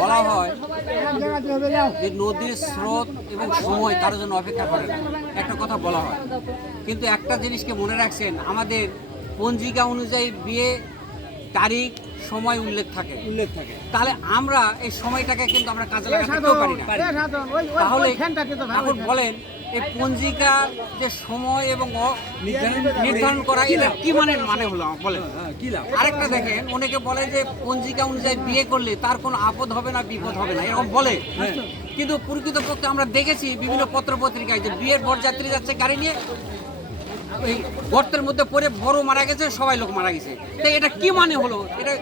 বলা হয় যে নদীর স্রোত এবং সময় তার জন্য অপেক্ষা করে না। একটা কথা বলা হয়। কিন্তু একটা জিনিসকে মনে রাখছেন আমাদের পঞ্জিকা অনুযায়ী বিয়ে তারিখ সময় উল্লেখ থাকে। উল্লেখ থাকে। তাহলে আমরা এই সময়টাকে কিন্তু আমরা কাজে লাগাতে পারি না। তাহলে এখন বলেন এই পঞ্জিকা, যে সময় এবং নির্ধারণ করা, এটা কি মানে মানে হলো বলেন আরেকটা দেখেন, অনেকে বলে যে পঞ্জিকা অনুযায়ী বিয়ে করলে তার কোনো আপদ হবে না, বিপদ হবে না, এরকম বলে। কিন্তু প্রকৃতপক্ষে আমরা দেখেছি বিভিন্ন পত্র পত্রিকায় যে বিয়ের বরযাত্রী যাচ্ছে গাড়ি নিয়ে এই গর্তের মধ্যে পড়ে বড় মারা গেছে সবাই লোক মারা গেছে। তো এটা কি মানে হলো? এটা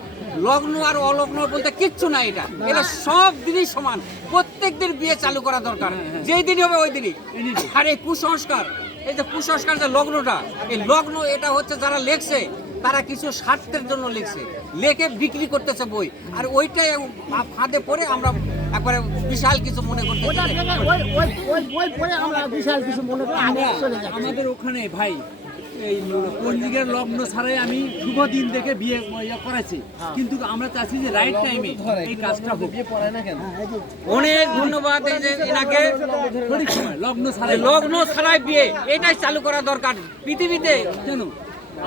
লগ্ন আর অলগ্ন বলতে কিচ্ছু না এটা। এটা সব দিনই সমান। প্রত্যেক দিন বিয়ে চালু করা দরকার। যেই দিনই হবে ওই দিনই। আর এই কুসংস্কার এই যে কুসংস্কার যে লগ্নটা এই লগ্ন এটা হচ্ছে যারা লেখছে তারা কিছু স্বার্থের জন্য লিখছে। লেখে বিক্রি করতেছে বই। আর ওইটাই ফাঁদে পড়ে আমরা একবারে বিশাল কিছু মনে করতে আমাদের ওখানে ভাই এই পঞ্জিকার লগ্ন ছাড়াই আমি শুভ দিন দেখে বিয়ে ইয়ে করেছি। কিন্তু আমরা চাচ্ছি যে রাইট টাইমে এই কাজটা হোক। অনেক ধন্যবাদ এই যে এনাকে। লগ্ন ছাড়াই লগ্ন ছাড়াই বিয়ে এটাই চালু করা দরকার পৃথিবীতে। কেন?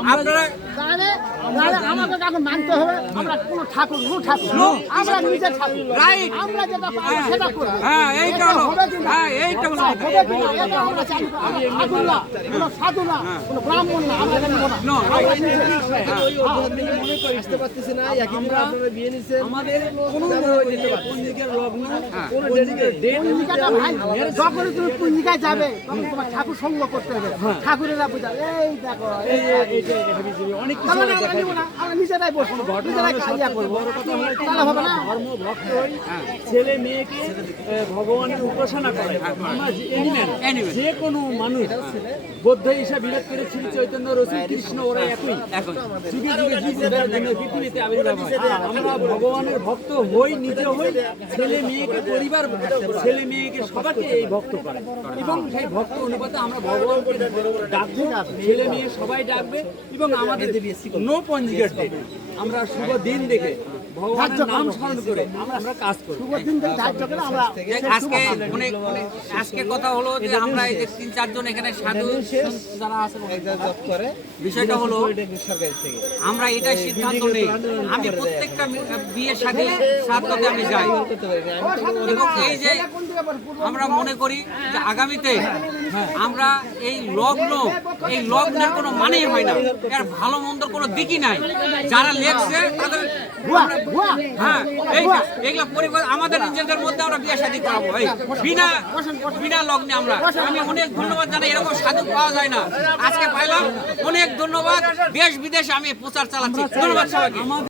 আপনারা তাহলে তাহলে এখন মানতে হবে? আমরা কোনো ঠাকুর নু। ঠাকুর আমরা নিজের ঠাকুর। Right. আমরা যেটা পাবো সেটা করব হ্যাঁ এইটা হলো হ্যাঁ এইটা হলো কথা। হবে। কিনা? এটা আমরা চালু ঠাকুর না, কোনো সাধু না, কোনো ব্রাহ্মণ না, আমরা এখানে বলা। No, আমরা নিজের- আমাদের কোনো পঞ্জিকার লগ্ন হ্যাঁ। পঞ্জিকার ডেট পঞ্জিকাটা ভাই, যখনই তুমি পঞ্জিকায় যাবে তখন তোমার ঠাকুর সঙ্গ করতে হবে। ঠাকুরেরা বুঝাবে এই দেখো এই অনেক কিছু ধর্ম ভক্ত ছেলে মেয়েকে ভগবানের উপাসনা করে যে- কোনো মানুষ বৌদ্ধ হিসাবে বিরোধ করে শ্রী চৈতন্য রসুল কৃষ্ণ ওরা একই। এখন যুগে যুগে জন্য পৃথিবীতে আবির্ভাব আমরা ভগবানের ভক্ত হই নিজে হই ছেলে মেয়েকে পরিবার ছেলে মেয়েকে সবাইকে এই ভক্ত করে এবং সেই ভক্ত অনুপাতে আমরা ভগবানকে ডাকবো ছেলে মেয়ে সবাই ডাকবে এবং আমাদের নো পঞ্জিকার ডেট আমরা শুভ দিন দেখে ভগবানের নাম স্মরণ করে আমরা আমরা কাজ করি। দিন থেকে ধার্য করে আমরা যে আজকে অনেক অনেক- আজকে কথা হলো যে আমরা এই যে তিন চারজন এখানে সাধু যারা আছে বিষয়টা হলো আমরা এটাই সিদ্ধান্ত নেই। আমি প্রত্যেকটা বিয়ের সাথে সাথে আমি যাই। এবং এই যে আমরা মনে করি যে আগামীতে আমরা এই লগ্ন এই লগ্নের কোনো মানেই হয় না। এর ভালো মন্দর কোনো দিকই নাই। যারা লেখছে তাদের হ্যাঁ পরিবার, আমাদের মধ্যে আমরা লগ্নে আমরা। আমি অনেক ধন্যবাদ এরকম সাধু পাওয়া যায় না। আজকে অনেক ধন্যবাদ। দেশ বিদেশে আমি প্রচার চালাচ্ছি। ধন্যবাদ সবাইকে।